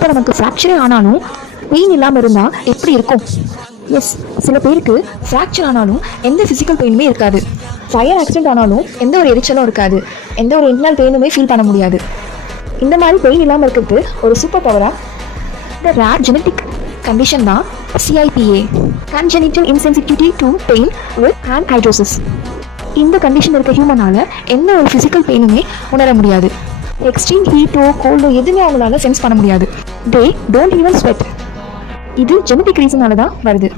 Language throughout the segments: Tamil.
இப்போ நமக்கு ஃப்ராக்சரே ஆனாலும் பெயின் இல்லாமல் இருந்தால் எப்படி இருக்கும்? எஸ், சில பேருக்கு ஃப்ராக்சர் ஆனாலும் எந்த ஃபிசிக்கல் பெயினுமே இருக்காது. ஃபயர் ஆக்சிடென்ட் ஆனாலும் எந்த ஒரு எரிச்சலும் இருக்காது. எந்த ஒரு இன்டர்னல் பெயினுமே ஃபீல் பண்ண முடியாது. இந்த மாதிரி பெயின் இல்லாமல் இருக்கிறது ஒரு சூப்பர் பவராக இந்த ரேர் ஜெனட்டிக் கண்டிஷன் தான் CIPA, congenital insensitivity to pain with anhydrosis. இந்த கண்டிஷன் இருக்க ஹியூமனால் எந்த ஒரு ஃபிசிக்கல் பெயினுமே உணர முடியாது. எக்ஸ்ட்ரீம் ஹீட்டோ கோல்டோ எதுவுமே அவங்களால சென்ஸ் பண்ண முடியாது. They don't even sweat. இது ஜெனட்டிக் ரீசனால தான் வருது.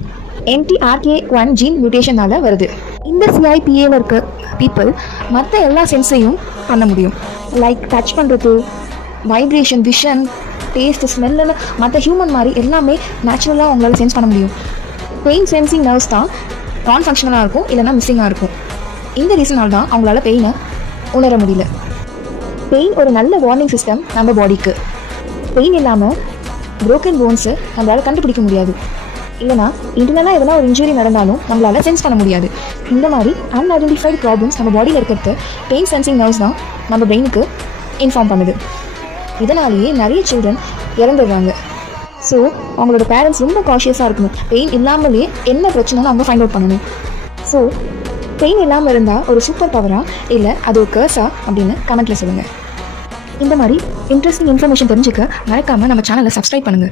NTRK1 ஜீன் மியூட்டேஷனால வருது. இந்த CIPAல இருக்க பீப்புள் மற்ற எல்லா சென்ஸையும் பண்ண முடியும். லைக் டச் பண்ணுறது, வைப்ரேஷன், விஷன், டேஸ்ட், ஸ்மெல்லுன்னு மற்ற ஹியூமன் மாதிரி எல்லாமே நேச்சுரலாக அவங்களால சென்ஸ் பண்ண முடியும். பெயின் சென்சிங் நர்வ்ஸ் தான் நான் ஃபங்க்ஷனலாக இருக்கும், இல்லைனா மிஸ்ஸிங்காக இருக்கும். இந்த ரீசனால் தான் அவங்களால பெயினை உணர முடியல. பெயின் ஒரு நல்ல வார்னிங் சிஸ்டம் நம்ம பாடிக்கு. பெயின் இல்லாமல் ப்ரோக்கன் போன்ஸு நம்மளால் கண்டுபிடிக்க முடியாது. இல்லைனா இன்டர்னலாக எதனா ஒரு இன்ஜுரி நடந்தாலும் நம்மளால் சென்ஸ் பண்ண முடியாது. இந்த மாதிரி அன்ஐடென்டிஃபைடு ப்ராப்ளம்ஸ் நம்ம பாடியில் இருக்கிறது பெயின் சென்சிங் நர்வ்ஸ் தான் நம்ம பிரெயினுக்கு இன்ஃபார்ம் பண்ணுது. இதனாலேயே நிறைய சில்ட்ரன் இறந்துடுறாங்க. ஸோ அவங்களோட பேரண்ட்ஸ் ரொம்ப காஷியஸாக இருக்கணும். பெயின் இல்லாமலே என்ன பிரச்சனைன்னு அவங்க ஃபைண்ட் அவுட் பண்ணணும். ஸோ பெயின் இல்லாமல் இருந்தால் ஒரு சூப்பர் பவரா இல்லை அது ஒரு கர்ஸா அப்படின்னு கமெண்ட்டில் சொல்லுங்கள். இந்த மாதிரி இன்ட்ரெஸ்டிங் இன்ஃபர்மேஷன் தெரிஞ்சுக்க மறக்காமல் நம்ம சேனலை சப்ஸ்கிரைப் பண்ணுங்கள்.